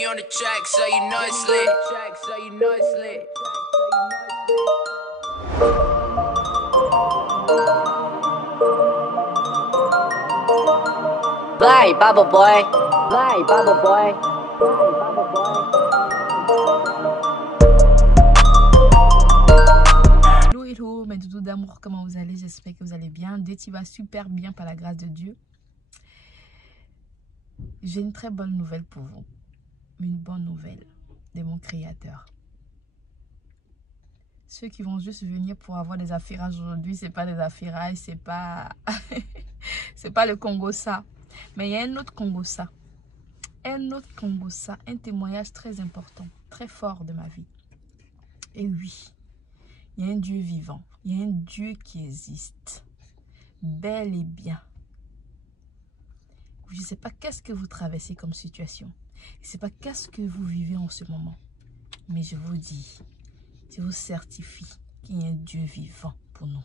me on the track, so you know it's lit. Track, so you know it's lit. Bly, Bubble Boy. Bly, Bubble Boy. Bly, Bubble Boy. Hello, mes doudous d'amour, comment vous allez? J'espère que vous allez bien. Déti va super bien par la grâce de Dieu. J'ai une très bonne nouvelle pour vous. Une bonne nouvelle de mon créateur. Ceux qui vont juste venir pour avoir des affairages aujourd'hui, c'est pas des affairages, c'est pas c'est pas le Congo ça. Mais il y a un autre Congo ça. Un autre Congo ça, un témoignage très important, très fort de ma vie. Et oui, il y a un Dieu vivant, il y a un Dieu qui existe, bel et bien. Je ne sais pas qu'est-ce que vous traversez comme situation. Je ne sais pas qu'est-ce que vous vivez en ce moment. Mais je vous dis, je vous certifie qu'il y a un Dieu vivant pour nous.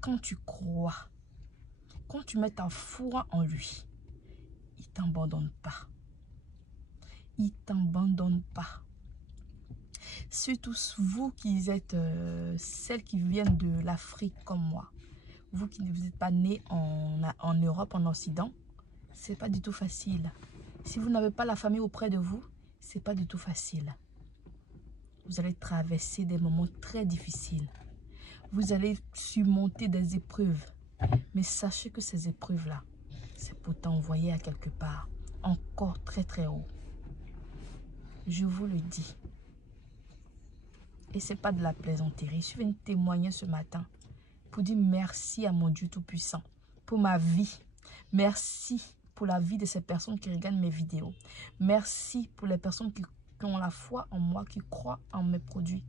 Quand tu crois, quand tu mets ta foi en lui, il ne t'abandonne pas. Il ne t'abandonne pas. Surtout vous qui êtes celles qui viennent de l'Afrique comme moi. Vous qui ne vous êtes pas nés en Europe, en Occident, c'est pas du tout facile. Si vous n'avez pas la famille auprès de vous, c'est pas du tout facile. Vous allez traverser des moments très difficiles. Vous allez surmonter des épreuves. Mais sachez que ces épreuves-là, c'est pour t'envoyer à quelque part, encore très très haut. Je vous le dis. Et c'est pas de la plaisanterie. Je suis venue témoigner ce matin pour dire merci à mon Dieu Tout-Puissant pour ma vie. Merci pour la vie de ces personnes qui regardent mes vidéos. Merci pour les personnes qui ont la foi en moi, qui croient en mes produits.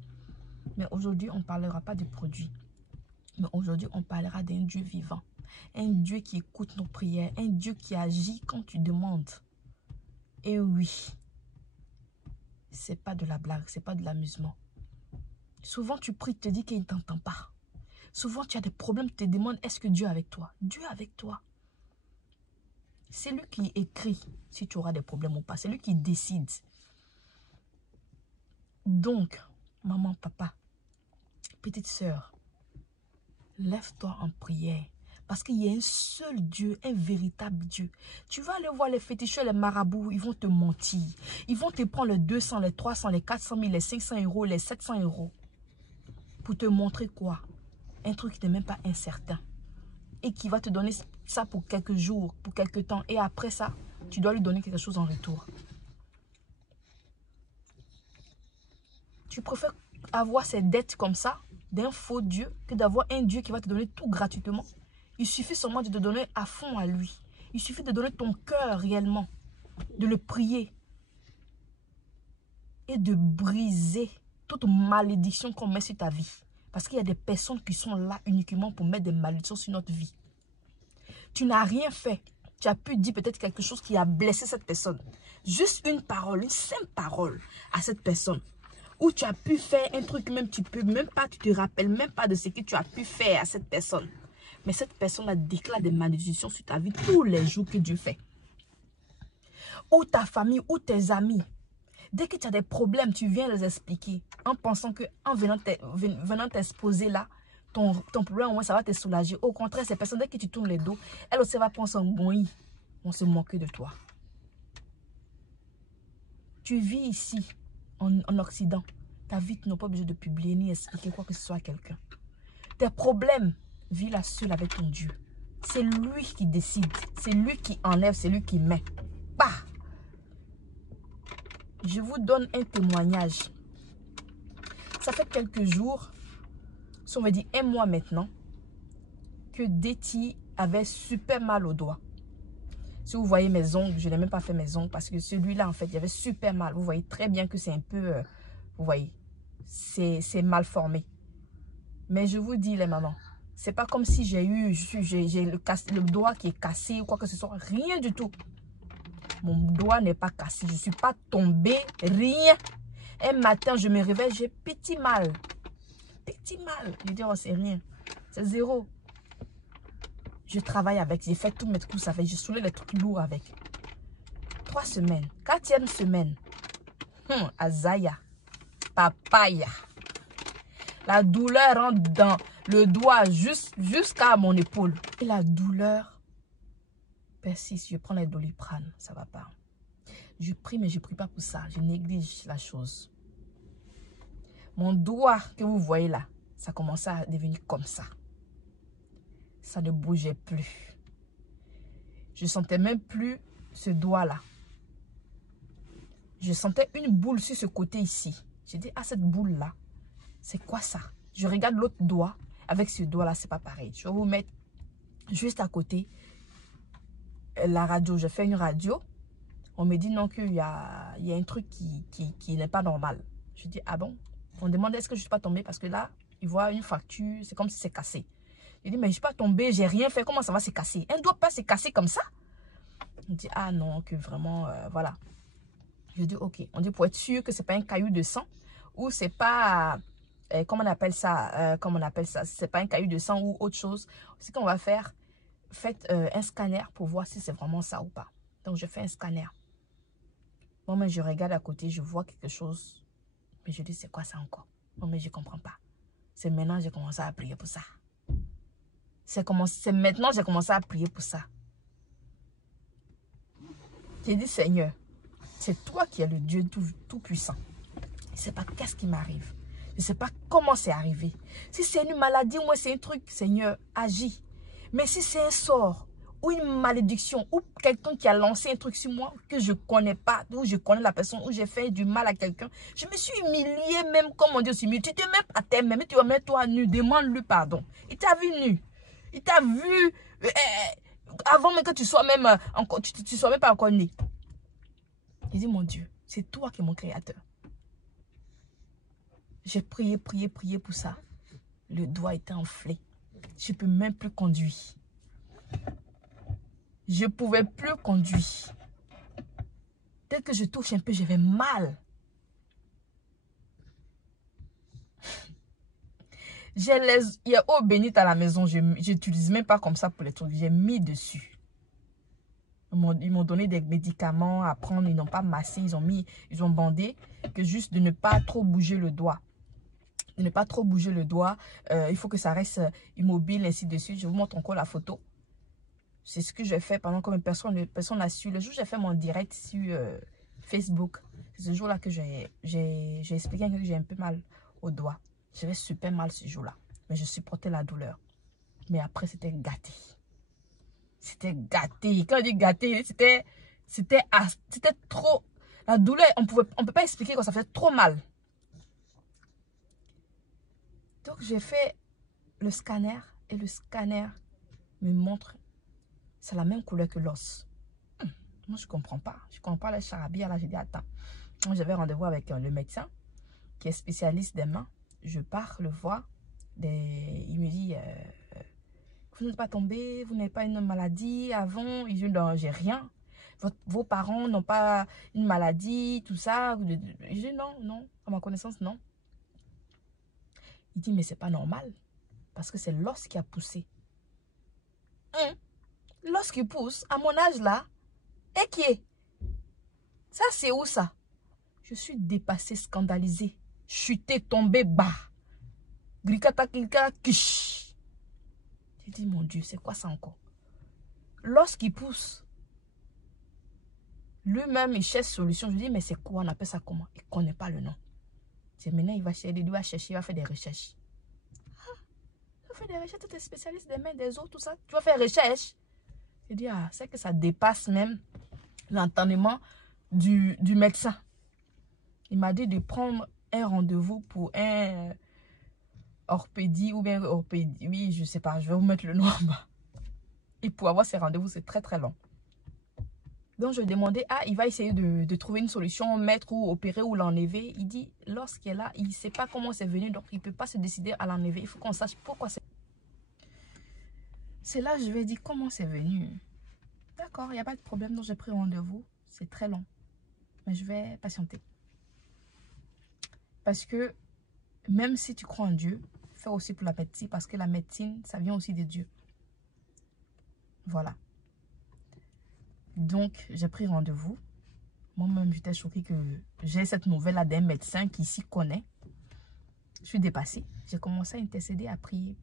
Mais aujourd'hui, on ne parlera pas de produits. Mais aujourd'hui, on parlera d'un Dieu vivant. Un Dieu qui écoute nos prières. Un Dieu qui agit quand tu demandes. Et oui, c'est pas de la blague, c'est pas de l'amusement. Souvent, tu pries, tu te dis qu'il ne t'entend pas. Souvent, tu as des problèmes, tu te demandes, est-ce que Dieu est avec toi? Dieu est avec toi. C'est lui qui écrit si tu auras des problèmes ou pas. C'est lui qui décide. Donc, maman, papa, petite sœur, lève-toi en prière. Parce qu'il y a un seul Dieu, un véritable Dieu. Tu vas aller voir les féticheurs, les marabouts, ils vont te mentir. Ils vont te prendre les 200, les 300, les 400 000, les 500 euros, les 700 euros. Pour te montrer quoi? Un truc qui n'est même pas incertain. Et qui va te donner ça pour quelques jours, pour quelques temps. Et après ça, tu dois lui donner quelque chose en retour. Tu préfères avoir ces dettes comme ça, d'un faux Dieu, que d'avoir un Dieu qui va te donner tout gratuitement. Il suffit seulement de te donner à fond à lui. Il suffit de donner ton cœur réellement, de le prier et de briser toute malédiction qu'on met sur ta vie. Parce qu'il y a des personnes qui sont là uniquement pour mettre des malédictions sur notre vie. Tu n'as rien fait. Tu as pu dire peut-être quelque chose qui a blessé cette personne. Juste une parole, une simple parole à cette personne. Ou tu as pu faire un truc même, tu te rappelles même pas de ce que tu as pu faire à cette personne. Mais cette personne a déclaré des malédictions sur ta vie tous les jours que Dieu fait. Ou ta famille, ou tes amis. Dès que tu as des problèmes, tu viens les expliquer en pensant qu'en venant t'exposer là, ton problème, au moins, ça va te soulager. Au contraire, ces personnes, dès que tu tournes les dos, elles aussi vont penser en bon, on se moque de toi. Tu vis ici, en Occident. Ta vie, tu n'as pas besoin de publier ni expliquer quoi que ce soit à quelqu'un. Tes problèmes, vis-la seule avec ton Dieu. C'est lui qui décide. C'est lui qui enlève, c'est lui qui met. Bah! Je vous donne un témoignage. Ça fait quelques jours, si on me dit un mois maintenant, que Déti avait super mal au doigt. Si vous voyez mes ongles, je n'ai même pas fait mes ongles parce que celui-là, en fait, il avait super mal. Vous voyez très bien que c'est un peu, vous voyez, c'est mal formé. Mais je vous dis, les mamans, c'est pas comme si j'ai le doigt qui est cassé ou quoi que ce soit. Rien du tout. Mon doigt n'est pas cassé. Je ne suis pas tombée. Rien. Un matin, je me réveille, j'ai petit mal. Petit mal. Je dis, oh, c'est rien. C'est zéro. Je travaille avec. J'ai fait tous mes trucs avec. Je soulève les trucs lourds avec. 3 semaines. 4e semaine. Azaya. Papaya. La douleur rentre dans le doigt jusqu'à mon épaule. Et la douleur persiste. Je prends les Doliprane. Ça va pas. Je prie, mais je prie pas pour ça. Je néglige la chose. Mon doigt que vous voyez là, ça commençait à devenir comme ça. Ça ne bougeait plus. Je sentais même plus ce doigt-là. Je sentais une boule sur ce côté ici. J'ai dit, ah, cette boule-là, c'est quoi ça? Je regarde l'autre doigt. Avec ce doigt-là, c'est pas pareil. Je vais vous mettre juste à côté la radio. Je fais une radio. On me dit non, qu'il y a un truc qui n'est pas normal. Je dis, ah bon? On demande, est-ce que je ne suis pas tombée? Parce que là, il voit une fracture. C'est comme si c'est cassé. Je dis, mais je ne suis pas tombée. J'ai rien fait. Comment ça va se casser? Elle ne doit pas se casser comme ça. Il dit, ah non, que vraiment, voilà. Je dis, ok. On dit, pour être sûr que ce n'est pas un caillou de sang. Ou c'est pas... comment on appelle ça? C'est pas un caillou de sang ou autre chose. Ce qu'on va faire, faites un scanner pour voir si c'est vraiment ça ou pas. Donc, je fais un scanner. Bon, mais je regarde à côté, je vois quelque chose. Mais je dis, c'est quoi ça encore? Bon, mais je ne comprends pas. C'est maintenant que j'ai commencé à prier pour ça. C'est maintenant que j'ai commencé à prier pour ça. J'ai dit, Seigneur, c'est toi qui es le Dieu tout-puissant. Je ne sais pas qu'est-ce qui m'arrive. Je ne sais pas comment c'est arrivé. Si c'est une maladie, moi c'est un truc, Seigneur, agis. Mais si c'est un sort, ou une malédiction, ou quelqu'un qui a lancé un truc sur moi que je ne connais pas, ou je connais la personne, ou j'ai fait du mal à quelqu'un, je me suis humiliée même, comme on dit aussi, mais tu te mets à terre, même tu vas mettre toi nu, demande-lui pardon. Il t'a vu nu. Il t'a vu avant même que tu sois même encore, tu sois même pas encore né. Il dit, mon Dieu, c'est toi qui es mon créateur. J'ai prié pour ça. Le doigt était enflé. Je ne peux même plus conduire. Je ne pouvais plus conduire. Dès que je touche un peu, j'avais mal. J'ai il y a eau bénite à la maison. Je n'utilise même pas comme ça pour les trucs. J'ai mis dessus. Ils m'ont donné des médicaments à prendre. Ils n'ont pas massé. Ils ont bandé. Que juste de ne pas trop bouger le doigt. De ne pas trop bouger le doigt. Il faut que ça reste immobile, ainsi de suite. Je vous montre encore la photo. C'est ce que j'ai fait pendant que personne n'a su. Le jour où j'ai fait mon direct sur Facebook, c'est ce jour-là que j'ai expliqué que j'ai un peu mal au doigt. J'avais super mal ce jour-là. Mais je supportais la douleur. Mais après, c'était gâté. C'était gâté. Quand je dis gâté, c'était trop... La douleur, on peut pas expliquer quand ça fait trop mal. Donc, j'ai fait le scanner. Et le scanner me montre... C'est la même couleur que l'os. Moi, je ne comprends pas. Je ne comprends pas les charabia. Là, j'ai dit, attends. Moi, j'avais rendez-vous avec le médecin qui est spécialiste des mains. Je pars le voir. Il me dit, vous n'êtes pas tombé, vous n'avez pas une maladie avant. Il dit, non, j'ai rien. Vos parents n'ont pas une maladie, tout ça. Je dis, non, à ma connaissance, non. Il dit, mais c'est pas normal. Parce que c'est l'os qui a poussé. L'os qui pousse, à mon âge là, et qui est? Ça, c'est où ça? Je suis dépassée, scandalisée. Chutée, tombée, bas. Grikata, kilka, kish. J'ai dit, mon Dieu, c'est quoi ça encore? L'os qui pousse. Lui-même, il cherche solution. Je lui dis, mais c'est quoi? On appelle ça comment? Il ne connaît pas le nom. C'est maintenant, il va chercher, il va faire des recherches. Ah, il va faire des recherches, tu es spécialiste des mains, des os, tout ça. Tu vas faire des recherches. Je dis, ah, c'est que ça dépasse même l'entendement du médecin. Il m'a dit de prendre un rendez-vous pour un orthopédie ou bien orthopédie. Oui, je ne sais pas, je vais vous mettre le nom en bas. Et pour avoir ces rendez-vous, c'est très très long. Donc, je demandais, ah, il va essayer de trouver une solution, mettre ou opérer ou l'enlever. Il dit, lorsqu'il est là, il ne sait pas comment c'est venu, donc il ne peut pas se décider à l'enlever. Il faut qu'on sache pourquoi c'est. C'est là que je lui ai dit, comment c'est venu? D'accord, il n'y a pas de problème, donc j'ai pris rendez-vous. C'est très long, mais je vais patienter. Parce que, même si tu crois en Dieu, fais aussi pour la médecine, parce que la médecine, ça vient aussi de Dieu. Voilà. Donc, j'ai pris rendez-vous. Moi-même, j'étais choquée que j'ai cette nouvelle-là d'un médecin qui s'y connaît. Je suis dépassée. J'ai commencé à intercéder, à prier.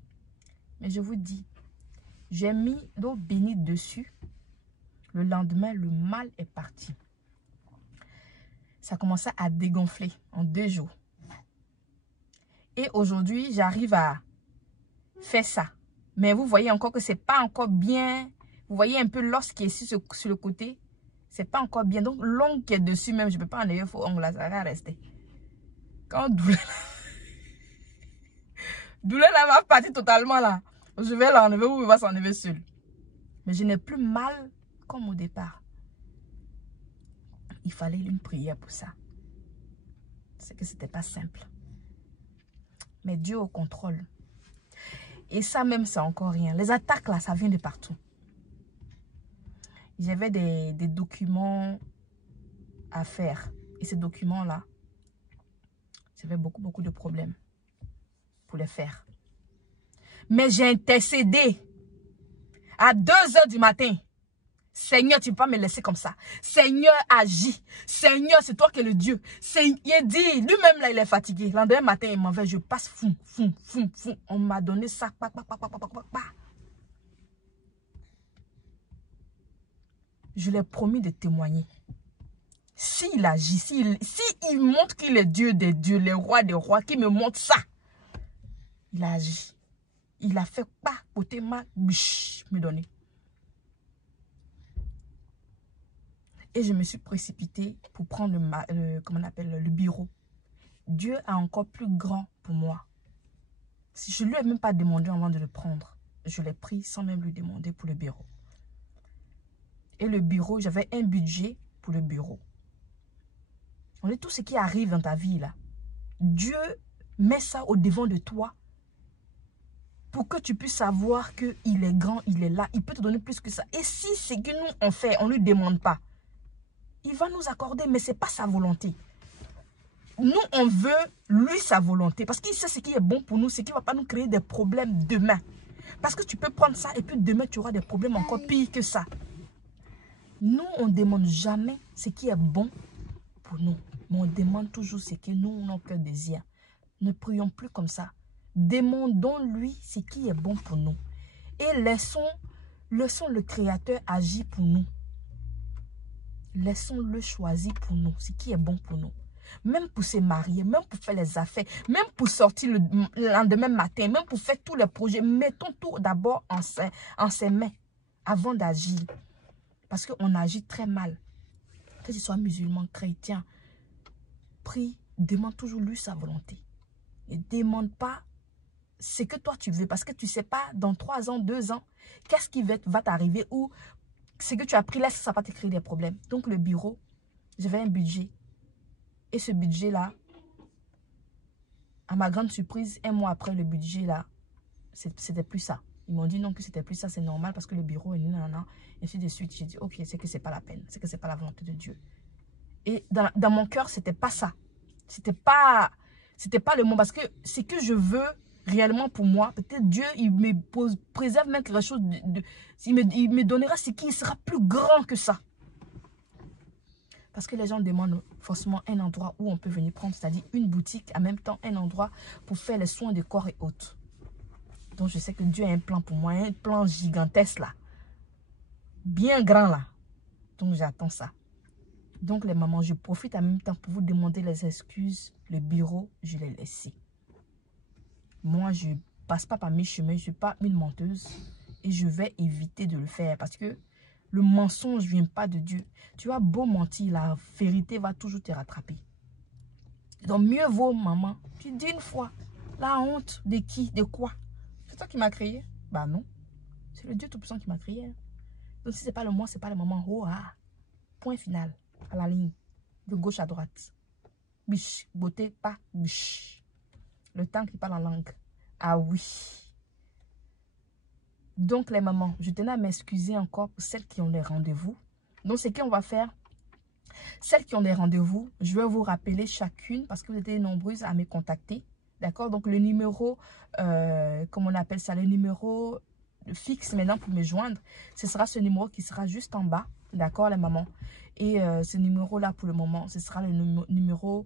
Mais je vous dis, j'ai mis l'eau bénite dessus. Le lendemain, le mal est parti. Ça commençait à dégonfler en 2 jours. Et aujourd'hui, j'arrive à faire ça. Mais vous voyez encore que c'est pas encore bien. Vous voyez un peu l'os qui est sur le côté. C'est pas encore bien. Donc, l'ongle qui est dessus même, je peux pas enlever faux ongle là, ça va rester. Quand douleur là va partir totalement là. Je vais l'enlever ou il va s'enlever seul. Mais je n'ai plus mal comme au départ. Il fallait une prière pour ça. C'est que c'était pas simple. Mais Dieu au contrôle. Et ça même, c'est encore rien. Les attaques là, ça vient de partout. J'avais des documents à faire. Et ces documents-là, j'avais beaucoup de problèmes pour les faire. Mais j'ai intercédé à 2 h du matin. Seigneur, tu ne peux pas me laisser comme ça. Seigneur, agis. Seigneur, c'est toi qui es le Dieu. Il dit, lui-même là, il est fatigué. L'endemain matin, il m'en va, je passe fou. On m'a donné ça. Je lui ai promis de témoigner. S'il agit, s'il montre qu'il est Dieu des dieux, le roi des rois, qu'il me montre ça, il a agi. Il a fait pas côté ma me donner. Et je me suis précipitée pour prendre le bureau. Dieu a encore plus grand pour moi. Si je ne lui ai même pas demandé avant de le prendre, je l'ai pris sans même lui demander pour le bureau. Et le bureau, j'avais un budget pour le bureau. On est tout ce qui arrive dans ta vie là. Dieu met ça au devant de toi pour que tu puisses savoir qu'il est grand, il est là. Il peut te donner plus que ça. Et si c'est que nous on fait, on ne lui demande pas, il va nous accorder, mais ce n'est pas sa volonté. Nous, on veut lui sa volonté. Parce qu'il sait ce qui est bon pour nous, ce qui ne va pas nous créer des problèmes demain. Parce que tu peux prendre ça et puis demain, tu auras des problèmes encore pires que ça. Nous, on ne demande jamais ce qui est bon pour nous. Mais on demande toujours ce que nous, notre cœur désire. Ne prions plus comme ça. Demandons-lui ce qui est bon pour nous. Et laissons le Créateur agir pour nous. Laissons-le choisir pour nous, ce qui est bon pour nous. Même pour se marier, même pour faire les affaires, même pour sortir le lendemain matin, même pour faire tous les projets. Mettons tout d'abord en ses mains avant d'agir. Parce qu'on agit très mal. Que tu sois musulman, chrétien, prie, demande toujours lui sa volonté. Ne demande pas ce que toi tu veux. Parce que tu ne sais pas, dans 3 ans, 2 ans, qu'est-ce qui va t'arriver ou ce que tu as pris là, ça va te créer des problèmes. Donc le bureau, j'avais un budget. Et ce budget-là, à ma grande surprise, 1 mois après le budget là, c'était plus ça. Ils m'ont dit non, que c'était plus ça, c'est normal parce que le bureau est non, et ainsi de suite. J'ai dit ok, c'est que c'est pas la peine, c'est que c'est pas la volonté de Dieu. Et dans mon cœur, c'était pas ça. C'était pas le mot parce que ce que je veux réellement pour moi, peut-être Dieu, il me préserve même quelque chose il me donnera ce qui sera plus grand que ça. Parce que les gens demandent forcément un endroit où on peut venir prendre, c'est-à-dire une boutique, en même temps un endroit pour faire les soins de corps et autres. Donc je sais que Dieu a un plan pour moi, un plan gigantesque là. Bien grand là. Donc j'attends ça. Donc les mamans, je profite en même temps pour vous demander les excuses. Le bureau, je l'ai laissé. Moi, je ne passe pas par mes chemins, je ne suis pas une menteuse. Et je vais éviter de le faire parce que le mensonge ne vient pas de Dieu. Tu as beau mentir, la vérité va toujours te rattraper. Donc mieux vaut, maman, tu dis une fois, la honte de qui, de quoi? C'est toi qui m'as créé? Bah non. C'est le Dieu Tout-Puissant qui m'a créé. Donc si ce n'est pas le moi, ce n'est pas le maman. Oh ah. Point final. À la ligne. De gauche à droite. Biche. Beauté, pas biche. Le temps qui parle en langue. Ah oui. Donc les mamans, je tenais à m'excuser encore pour celles qui ont des rendez-vous. Donc ce qu'on va faire, celles qui ont des rendez-vous, je vais vous rappeler chacune parce que vous êtes nombreuses à me contacter. D'accord? Donc le numéro, comment on appelle ça? Le numéro fixe maintenant pour me joindre, ce sera ce numéro qui sera juste en bas. D'accord, les mamans? Et ce numéro-là, pour le moment, ce sera le numéro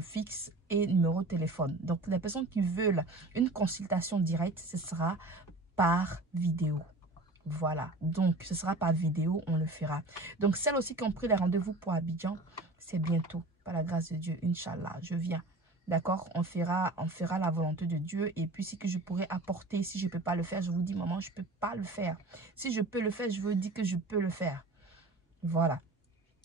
fixe et numéro de téléphone. Donc, pour les personnes qui veulent une consultation directe, ce sera par vidéo. Voilà. Donc, ce sera par vidéo, on le fera. Donc, celles aussi qui ont pris les rendez-vous pour Abidjan, c'est bientôt. Par la grâce de Dieu, Inch'Allah, je viens. D'accord, on fera la volonté de Dieu. Et puis, ce que je pourrais apporter, si je ne peux pas le faire, je vous dis, maman, je ne peux pas le faire. Si je peux le faire, je vous dis que je peux le faire. Voilà.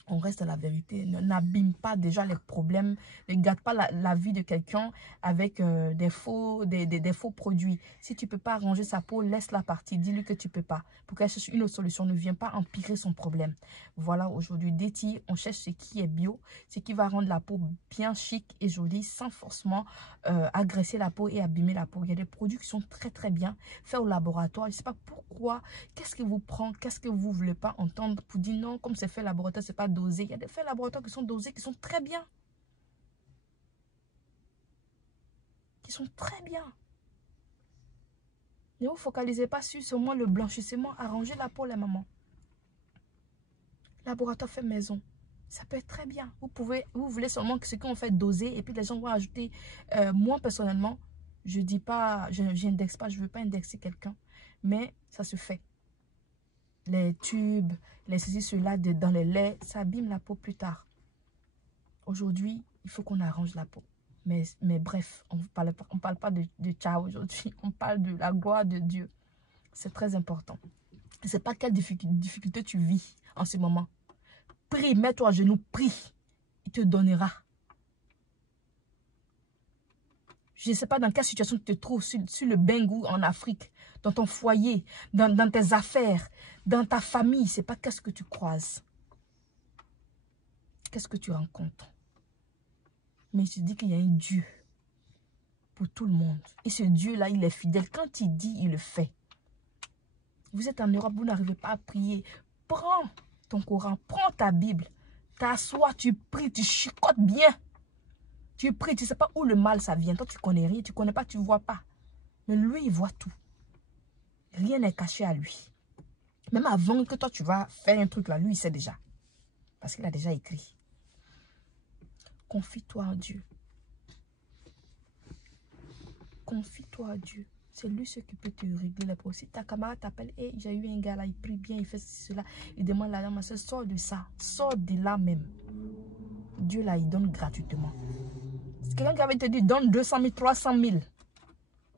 On reste à la vérité. N'abîme pas déjà les problèmes. Ne gâte pas la vie de quelqu'un avec des faux produits. Si tu ne peux pas arranger sa peau, laisse-la partir. Dis-lui que tu ne peux pas. Pour qu'elle cherche une autre solution. Ne viens pas empirer son problème. Voilà, aujourd'hui, Deti, on cherche ce qui est bio. Ce qui va rendre la peau bien chic et jolie sans forcément agresser la peau et abîmer la peau. Il y a des produits qui sont très très bien faits au laboratoire. Je ne sais pas pourquoi. Qu'est-ce qui vous prend? Qu'est-ce que vous ne voulez pas entendre pour dire non, comme c'est fait au laboratoire, ce n'est pas dosé. Il y a des faits laboratoires qui sont dosés, qui sont très bien. Qui sont très bien. Ne vous focalisez pas sur seulement le blanchissement. Arrangez la peau, les mamans. Laboratoire fait maison. Ça peut être très bien. Vous voulez seulement que ce qu'on fait doser et puis les gens vont ajouter. Moi, personnellement, je dis pas, j'indexe pas, je ne veux pas indexer quelqu'un. Mais ça se fait. Les tubes, les ceci, cela dans les laits, ça abîme la peau plus tard. Aujourd'hui, il faut qu'on arrange la peau. Mais bref, on ne parle pas de ciao aujourd'hui. On parle de la gloire de Dieu. C'est très important. Je ne sais pas quelle difficulté tu vis en ce moment. Prie, mets-toi à genoux, prie. Il te donnera. Je ne sais pas dans quelle situation tu te trouves, sur le Bengou en Afrique, dans ton foyer, dans tes affaires, dans ta famille. Ce n'est pas qu'est-ce que tu croises. Qu'est-ce que tu rencontres. Mais je te dis qu'il y a un Dieu pour tout le monde. Et ce Dieu-là, il est fidèle. Quand il dit, il le fait. Vous êtes en Europe, vous n'arrivez pas à prier. Prends ton Coran, prends ta Bible. T'assois, tu pries, tu chicotes bien. Tu pries, tu ne sais pas où le mal ça vient. Toi, tu ne connais rien, tu ne connais pas, tu ne vois pas. Mais lui, il voit tout. Rien n'est caché à lui. Même avant que toi, tu vas faire un truc là, lui, il sait déjà. Parce qu'il a déjà écrit. Confie-toi en Dieu. Confie-toi à Dieu. C'est lui ce qui peut te régler les problèmes. Si ta camarade t'appelle, hey, j'ai eu un gars là, il prie bien, il fait cela, il demande l'argent, ma soeur, sors de ça. Sors de là même. Dieu là, il donne gratuitement. C'est quelqu'un qui avait te dit, donne 200 000, 300 000.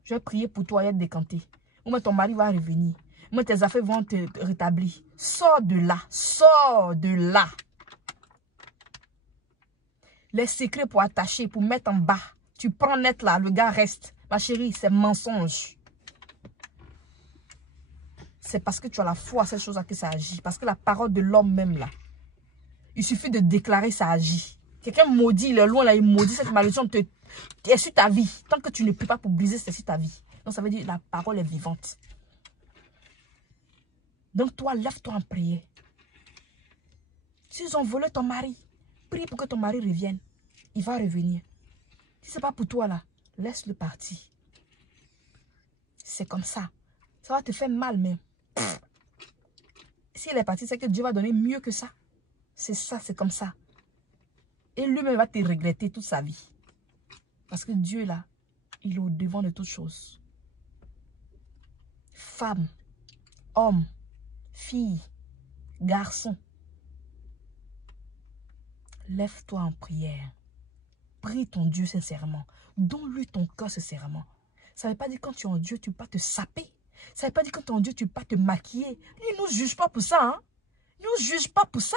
Je vais prier pour toi et être décanté. Ou ton mari va revenir. Ou tes affaires vont te rétablir. Sors de là. Sors de là. Les secrets pour attacher, pour mettre en bas. Tu prends net là, le gars reste. Ma chérie, c'est mensonge. C'est parce que tu as la foi à cette chose-là que ça agit. Parce que la parole de l'homme même là, il suffit de déclarer, ça agit. Quelqu'un maudit, il est loin là, il maudit cette malédiction, est sur ta vie. Tant que tu ne pries pas pour briser, c'est sur ta vie. Donc ça veut dire que la parole est vivante. Donc toi, lève-toi en prière. S'ils ont volé ton mari, prie pour que ton mari revienne. Il va revenir. Si ce n'est pas pour toi là, laisse-le partir. C'est comme ça. Ça va te faire mal même. S'il est parti, c'est que Dieu va donner mieux que ça. C'est ça, c'est comme ça. Et lui-même va te regretter toute sa vie. Parce que Dieu là, il est au devant de toutes choses. Femme, homme, fille, garçon. Lève-toi en prière. Prie ton Dieu sincèrement. Donne-lui ton cœur sincèrement. Ça ne veut pas dire que quand tu es en Dieu, tu ne peux pas te saper. Ça ne veut pas dire que quand tu es en Dieu, tu ne peux pas te maquiller. Il ne nous juge pas pour ça. Hein? Il ne nous juge pas pour ça.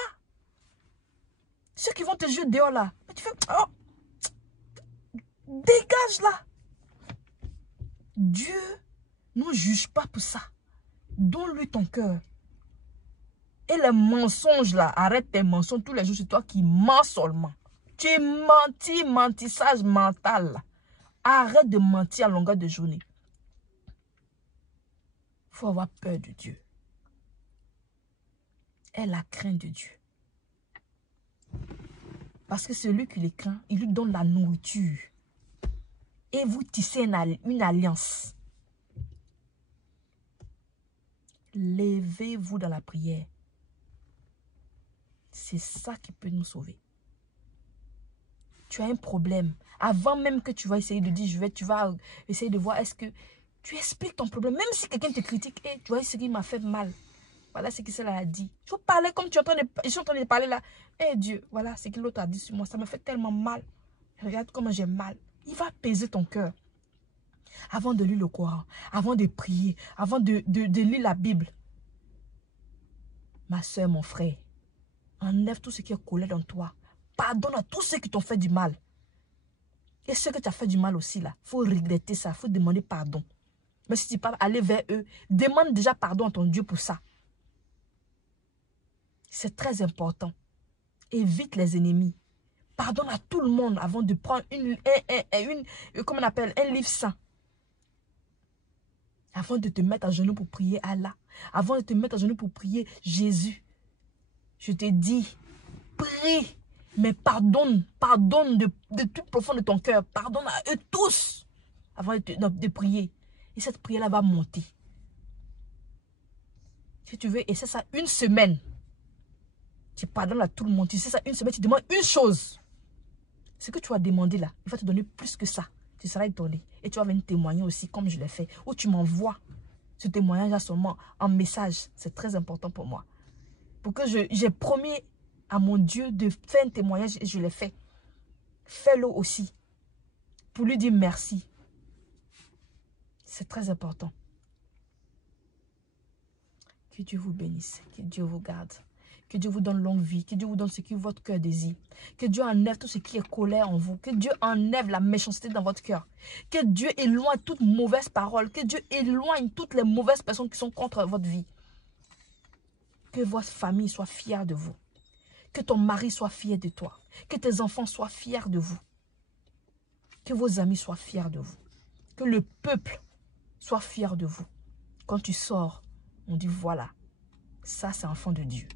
Ceux qui vont te juger dehors là. Mais tu fais... Oh, dégage là. Dieu ne nous juge pas pour ça. Donne-lui ton cœur. Et les mensonges là, arrête tes mensonges tous les jours. C'est toi qui mens seulement. Tu mentis, mentissage mental. Arrête de mentir à longueur de journée. Il faut avoir peur de Dieu. Et la crainte de Dieu. Parce que celui qui les craint, il lui donne la nourriture. Et vous tissez une alliance. Levez-vous dans la prière. C'est ça qui peut nous sauver. Tu as un problème. Avant même que tu vas essayer de dire, tu vas essayer de voir, est-ce que tu expliques ton problème. Même si quelqu'un te critique, tu vois ce qui m'a fait mal. Voilà ce que cela a dit. Il faut parler comme tu es en train de, je suis en train de parler là. Dieu, voilà ce que l'autre a dit sur moi. Ça me fait tellement mal. Regarde comment j'ai mal. Il va apaiser ton cœur. Avant de lire le Coran, avant de prier, avant de lire la Bible. Ma soeur, mon frère, enlève tout ce qui est collé dans toi. Pardonne à tous ceux qui t'ont fait du mal. Et ceux que tu as fait du mal aussi là, il faut regretter ça, il faut demander pardon. Mais si tu parles, aller vers eux, demande déjà pardon à ton Dieu pour ça. C'est très important. Évite les ennemis. Pardonne à tout le monde avant de prendre comment on appelle, un livre saint. Avant de te mettre à genoux pour prier Allah. Avant de te mettre à genoux pour prier Jésus. Je te dis, prie. Mais pardonne de tout profond de ton cœur. Pardonne à eux tous. Avant de prier. Et cette prière-là va monter. Si tu veux, essaie ça une semaine. Tu pardonnes à tout le monde. Tu sais ça une semaine, tu demandes une chose. Ce que tu as demandé là, il va te donner plus que ça. Tu seras étonné. Et tu vas venir témoigner aussi comme je l'ai fait. Ou tu m'envoies ce témoignage-là seulement en message. C'est très important pour moi. Pour que j'ai promis à mon Dieu de faire un témoignage et je l'ai fait. Fais-le aussi. Pour lui dire merci. C'est très important. Que Dieu vous bénisse. Que Dieu vous garde. Que Dieu vous donne longue vie. Que Dieu vous donne ce que votre cœur désire. Que Dieu enlève tout ce qui est colère en vous. Que Dieu enlève la méchanceté dans votre cœur. Que Dieu éloigne toute mauvaise parole. Que Dieu éloigne toutes les mauvaises personnes qui sont contre votre vie. Que votre famille soit fière de vous. Que ton mari soit fier de toi. Que tes enfants soient fiers de vous. Que vos amis soient fiers de vous. Que le peuple soit fier de vous. Quand tu sors, on dit voilà, ça c'est enfant de Dieu.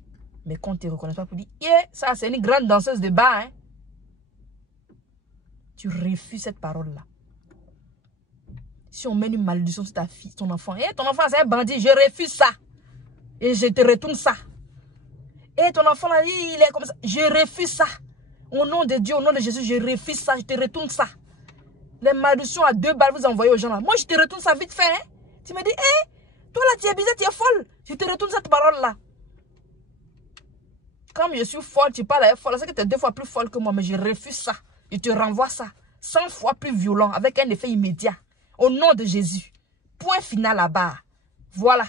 Mais quand on ne te reconnaît pas pour dire, ça c'est une grande danseuse de bas. Hein? Tu refuses cette parole-là. Si on met une malédiction sur ta fille, ton enfant, ton enfant c'est un bandit, je refuse ça. Et je te retourne ça. Et ton enfant là, il est comme ça, je refuse ça. Au nom de Dieu, au nom de Jésus, je refuse ça, je te retourne ça. Les malédictions à 2 balles, vous envoyez aux gens là. Moi, je te retourne ça vite fait. Hein? Tu me dis, toi là, tu es bizarre, tu es folle. Je te retourne cette parole-là. Comme je suis folle, tu parles folle. C'est que tu es 2 fois plus folle que moi, mais je refuse ça. Je te renvoie ça. 100 fois plus violent, avec un effet immédiat. Au nom de Jésus. Point final là-bas. Voilà.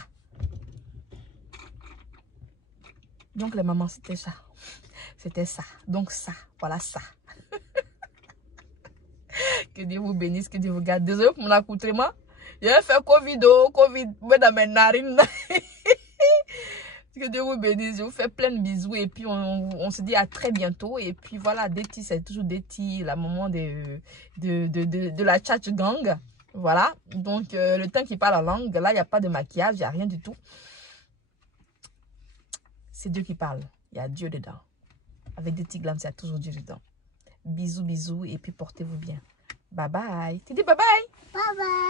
Donc les mamans, c'était ça. C'était ça. Donc ça. Voilà ça. Que Dieu vous bénisse, que Dieu vous garde. Désolé pour mon accoutrement. J'ai fait Covid dans mes narines. Que Dieu vous bénisse. Je vous fais plein de bisous. Et puis, on se dit à très bientôt. Et puis, voilà, Deti, c'est toujours Deti, la maman de la Tchatch Gang. Voilà. Donc, le temps qu'il parle la langue, là, il n'y a pas de maquillage, il n'y a rien du tout. C'est Dieu qui parle. Il y a Dieu dedans. Avec Deti Glam, il y a toujours Dieu dedans. Bisous, bisous. Et puis, portez-vous bien. Bye bye. Tu dis bye bye. Bye bye.